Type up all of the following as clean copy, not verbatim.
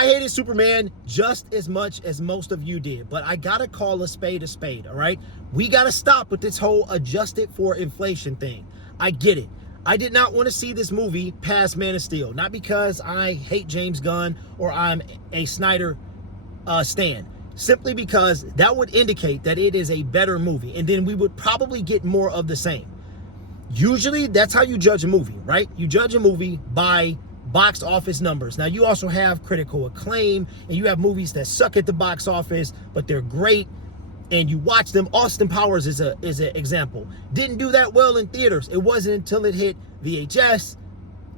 I hated Superman just as much as most of you did, but I gotta call a spade, all right? We gotta stop with this whole adjusted for inflation thing. I get it. I did not want to see this movie past Man of Steel, not because I hate James Gunn or I'm a Snyder stan, simply because that would indicate that it is a better movie, and then we would probably get more of the same. Usually, that's how you judge a movie, right? You judge a movie by box office numbers. Now, you also have critical acclaim, and you have movies that suck at the box office, but they're great, and you watch them. Austin Powers is an example. Didn't do that well in theaters. It wasn't until it hit VHS,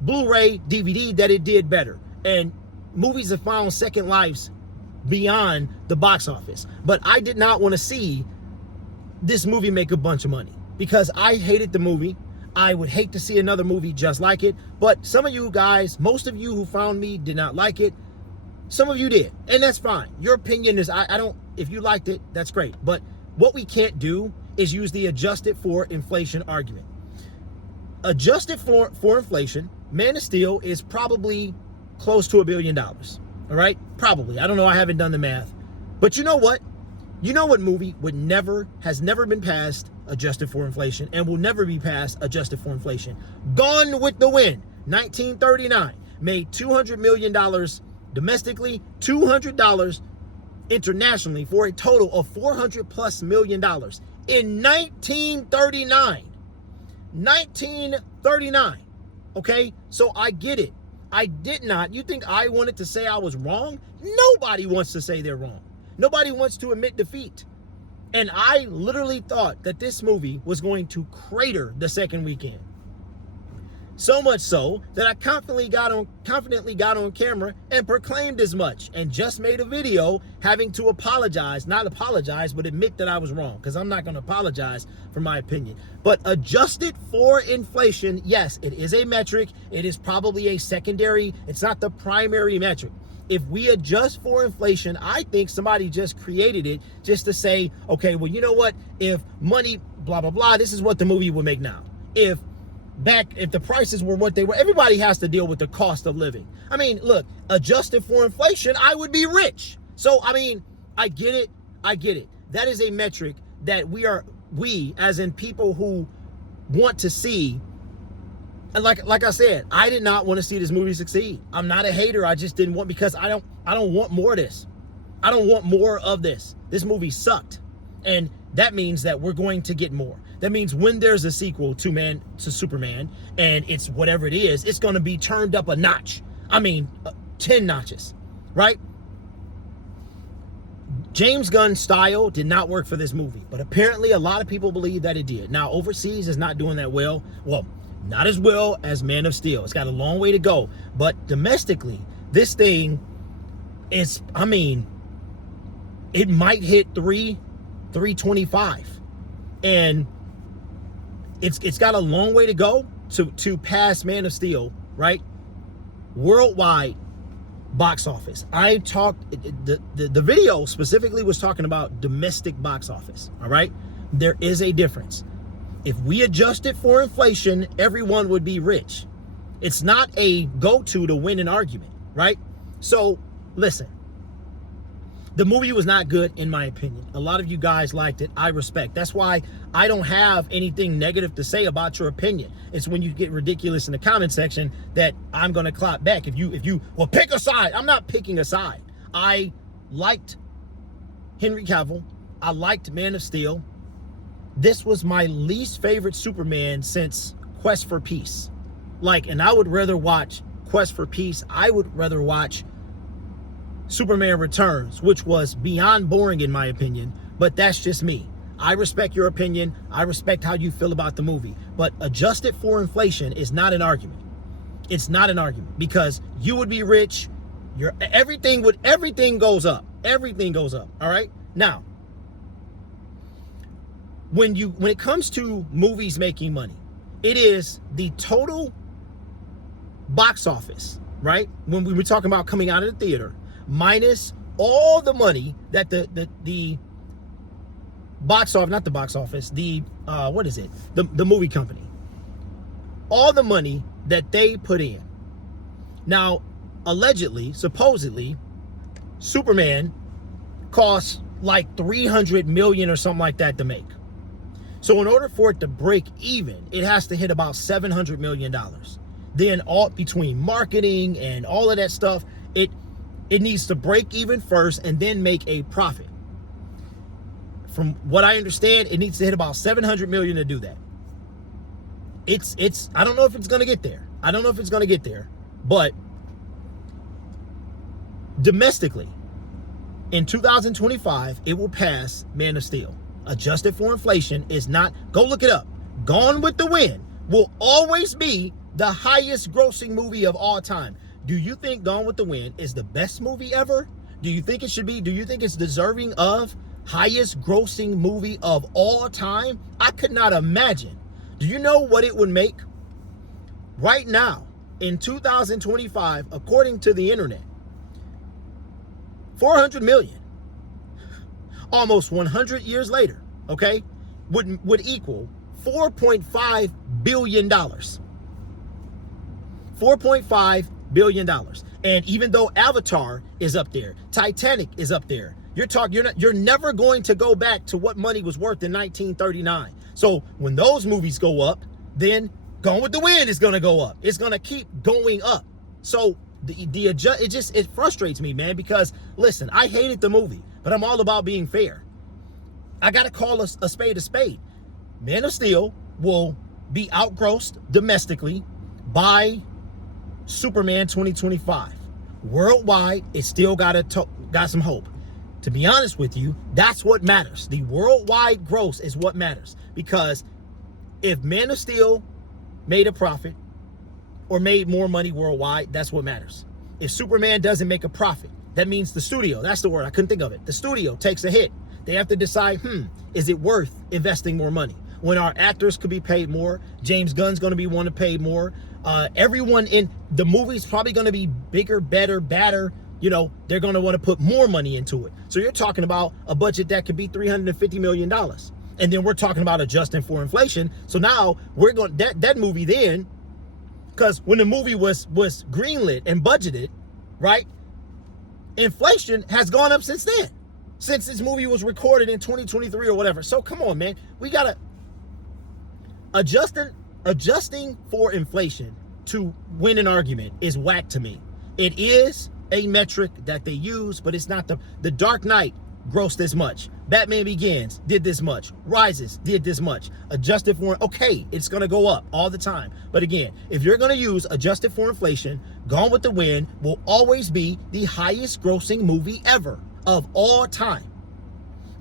Blu-ray, DVD that it did better. And movies have found second lives beyond the box office. But I did not want to see this movie make a bunch of money because I hated the movie. I would hate to see another movie just like it. But some of you guys, most of you who found me did not like it. Some of you did, and that's fine. Your opinion is, I don't, if you liked it, that's great. But what we can't do is use the adjusted for inflation argument. Adjusted for inflation, Man of Steel is probably close to $1 billion. All right? Probably. I don't know. I haven't done the math. But you know what? You know what movie has never been passed adjusted for inflation and will never be passed adjusted for inflation? Gone with the Wind, 1939, made $200 million domestically, $200 internationally, for a total of $400+ million in 1939. 1939. Okay, so I get it. I did not. You think I wanted to say I was wrong? Nobody wants to say they're wrong. Nobody wants to admit defeat. And I literally thought that this movie was going to crater the second weekend. So much so that I confidently got on camera and proclaimed as much, and just made a video having to apologize, not apologize, but admit that I was wrong, because I'm not going to apologize for my opinion. But adjusted for inflation, yes, it is a metric. It is probably a secondary. It's not the primary metric. If we adjust for inflation, I think somebody just created it just to say, okay, well, you know what? If money, blah, blah, blah, this is what the movie would make now. If the prices were what they were, everybody has to deal with the cost of living. I mean, look, adjusted for inflation, I would be rich. So, I mean, I get it. I get it. That is a metric that we as in people who want to see. And like I said, I did not want to see this movie succeed. I'm not a hater. I just didn't want, because I don't want more of this. I don't want more of this. This movie sucked. And that means that we're going to get more. That means when there's a sequel to Superman, and it's whatever it is, it's going to be turned up a notch. I mean, 10 notches, right? James Gunn's style did not work for this movie, but apparently a lot of people believe that it did. Now, overseas is not doing that well. Well, not as well as Man of Steel. It's got a long way to go. But domestically, this thing is, I mean, it might hit 325. And it's got a long way to go to pass Man of Steel, right? Worldwide box office. I talked, the video specifically was talking about domestic box office, all right? There is a difference. If we adjust it for inflation, everyone would be rich. It's not a go-to to win an argument, right? So, listen. The movie was not good, in my opinion. A lot of you guys liked it. I respect. That's why I don't have anything negative to say about your opinion. It's when you get ridiculous in the comment section that I'm going to clap back. If you well, pick a side. I'm not picking a side. I liked Henry Cavill. I liked Man of Steel. This was my least favorite Superman since Quest for Peace. And I would rather watch Quest for Peace. I would rather watch Superman Returns, which was beyond boring in my opinion, but that's just me. I respect your opinion. I respect how you feel about the movie, but adjusted for inflation is not an argument. It's not an argument, because you would be rich. Everything goes up. Everything goes up. All right. Now, when it comes to movies making money, it is the total box office, right? When we were talking about coming out of the theater, minus all the money that the box office, not the box office, the movie company, all the money that they put in. Now, allegedly, supposedly, Superman costs like 300 million or something like that to make. So in order for it to break even, it has to hit about $700 million. Then all between marketing and all of that stuff, it needs to break even first and then make a profit. From what I understand, it needs to hit about 700 million to do that. It's I don't know if it's going to get there. I don't know if it's going to get there, but domestically in 2025, it will pass Man of Steel. Adjusted for inflation is not, go look it up. Gone with the Wind will always be the highest grossing movie of all time. Do you think Gone with the Wind is the best movie ever? Do you think it should be? Do you think it's deserving of highest grossing movie of all time? I could not imagine. Do you know what it would make? Right now, in 2025, according to the internet, 400 million, almost 100 years later, okay, would equal $4.5 billion. $4.5 billion. And even though Avatar is up there, Titanic is up there, you're never going to go back to what money was worth in 1939. So when those movies go up, then Gone with the Wind is going to go up. It's going to keep going up. So it frustrates me, man, because listen, I hated the movie, but I'm all about being fair. I got to call a spade a spade. Man of Steel will be outgrossed domestically by Superman 2025. Worldwide, it still got some hope. To be honest with you, that's what matters. The worldwide gross is what matters, because if Man of Steel made a profit or made more money worldwide, that's what matters. If Superman doesn't make a profit, that means the studio, that's the word, I couldn't think of it. The studio takes a hit. They have to decide, is it worth investing more money? When our actors could be paid more, James Gunn's going to be one to pay more. Everyone in the movie's probably going to be bigger, better, badder. You know, they're going to want to put more money into it. So you're talking about a budget that could be $350 million. And then we're talking about adjusting for inflation. So now we're going, that movie then, because when the movie was greenlit and budgeted, right, inflation has gone up since then. Since this movie was recorded in 2023 or whatever. So come on, man. We got to adjusting for inflation to win an argument is whack to me. It is a metric that they use, but it's not the Dark Knight grossed this much. Batman Begins did this much. Rises did this much. Adjusted for, okay, it's going to go up all the time. But again, if you're going to use adjusted for inflation, Gone with the Wind will always be the highest grossing movie ever of all time.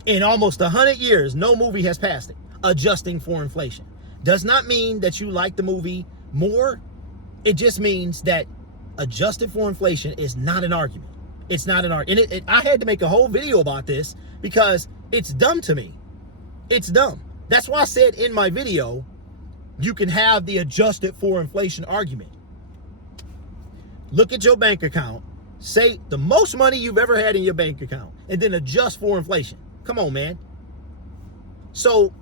In almost 100 years, no movie has passed it, adjusting for inflation. Does not mean that you like the movie more. It just means that adjusted for inflation is not an argument. It's not an argument. And I had to make a whole video about this because it's dumb to me. It's dumb. That's why I said in my video, you can have the adjusted for inflation argument. Look at your bank account. Say the most money you've ever had in your bank account and then adjust for inflation. Come on, man. So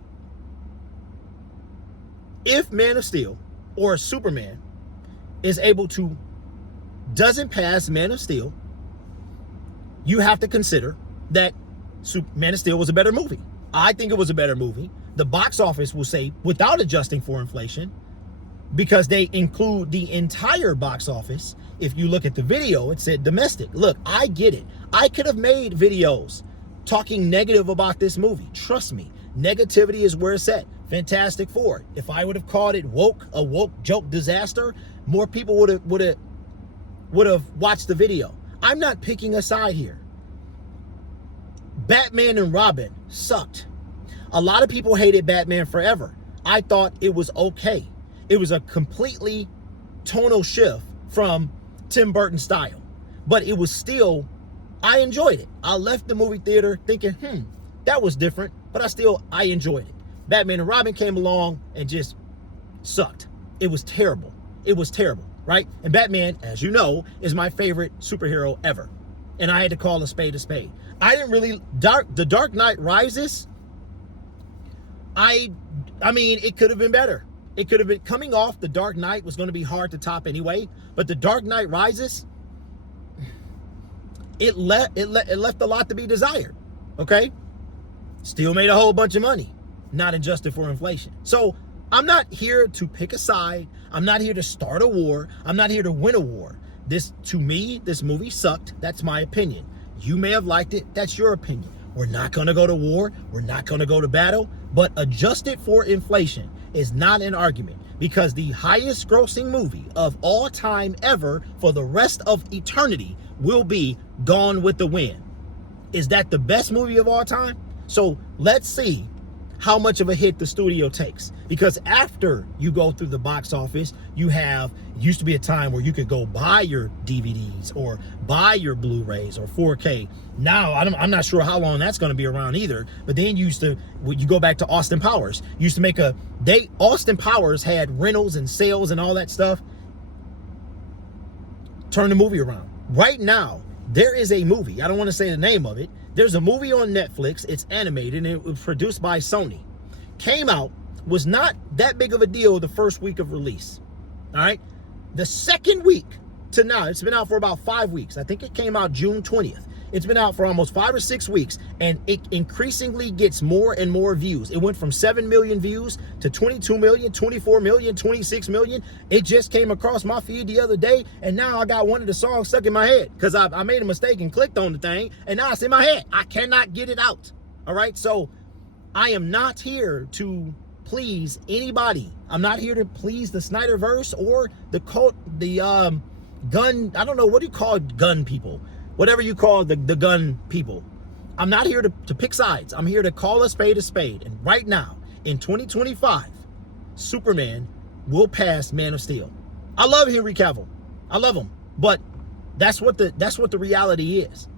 if Man of Steel or Superman is able to, doesn't pass Man of Steel, you have to consider that Man of Steel was a better movie. I think it was a better movie. The box office will say, without adjusting for inflation, because they include the entire box office. If you look at the video, it said domestic. Look, I get it. I could have made videos talking negative about this movie. Trust me, negativity is where it's at. Fantastic Four. If I would have called it a woke joke disaster, more people would have watched the video. I'm not picking a side here. Batman and Robin sucked. A lot of people hated Batman Forever. I thought it was okay. It was a completely tonal shift from Tim Burton's style, but it was still, I enjoyed it. I left the movie theater thinking, that was different, but I enjoyed it. Batman and Robin came along and just sucked. It was terrible. It was terrible, right? And Batman, as you know, is my favorite superhero ever. And I had to call a spade a spade. I didn't really, The Dark Knight Rises, I mean, it could have been better. It could have been, coming off The Dark Knight was going to be hard to top anyway, but The Dark Knight Rises, it left a lot to be desired. Okay? Still made a whole bunch of money, not adjusted for inflation. So I'm not here to pick a side. I'm not here to start a war. I'm not here to win a war. To me, this movie sucked. That's my opinion. You may have liked it. That's your opinion. We're not going to go to war. We're not going to go to battle. But adjusted for inflation is not an argument, because the highest grossing movie of all time ever for the rest of eternity will be Gone with the Wind. Is that the best movie of all time? So let's see how much of a hit the studio takes. Because after you go through the box office, used to be a time where you could go buy your DVDs or buy your Blu-rays or 4K. Now, I'm not sure how long that's going to be around either. But then you go back to Austin Powers. Austin Powers had rentals and sales and all that stuff. Turn the movie around. Right now, there is a movie. I don't want to say the name of it. There's a movie on Netflix. It's animated and it was produced by Sony. Came out, was not that big of a deal the first week of release. All right. The second week to now, it's been out for about 5 weeks. I think it came out June 20th. It's been out for almost 5 or 6 weeks, and it increasingly gets more and more views. It went from 7 million views to 22 million, 24 million, 26 million. It just came across my feed the other day, and now I got one of the songs stuck in my head because I made a mistake and clicked on the thing, and now it's in my head. I cannot get it out. All right, so I am not here to please anybody. I'm not here to please the Snyderverse or the gun. I don't know, what do you call gun people? Whatever you call the gun people. I'm not here to pick sides. I'm here to call a spade a spade. And right now, in 2025, Superman will pass Man of Steel. I love Henry Cavill. I love him. But that's what the reality is.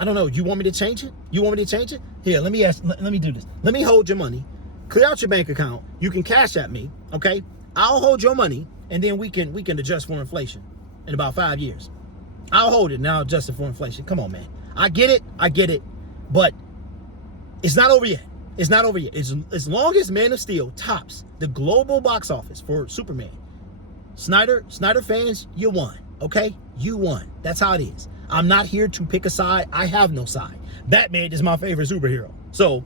I don't know. You want me to change it? You want me to change it? Here, let me do this. Let me hold your money. Clear out your bank account. You can cash at me, okay? I'll hold your money, and then we can adjust for inflation in about 5 years. I'll hold it now, adjusted for inflation. Come on, man. I get it, but it's not over yet. It's not over yet. As long as Man of Steel tops the global box office for Superman, Snyder fans, you won, okay? You won. That's how it is. I'm not here to pick a side. I have no side. Batman is my favorite superhero. So,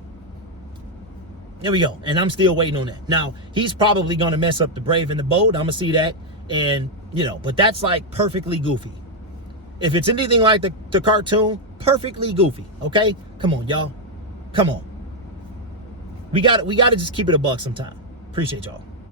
there we go. And I'm still waiting on that. Now, he's probably going to mess up the Brave and the Bold. I'm going to see that. And, but that's like perfectly goofy. If it's anything like the cartoon, perfectly goofy, okay? Come on, y'all. Come on. We got to just keep it a buck sometime. Appreciate y'all.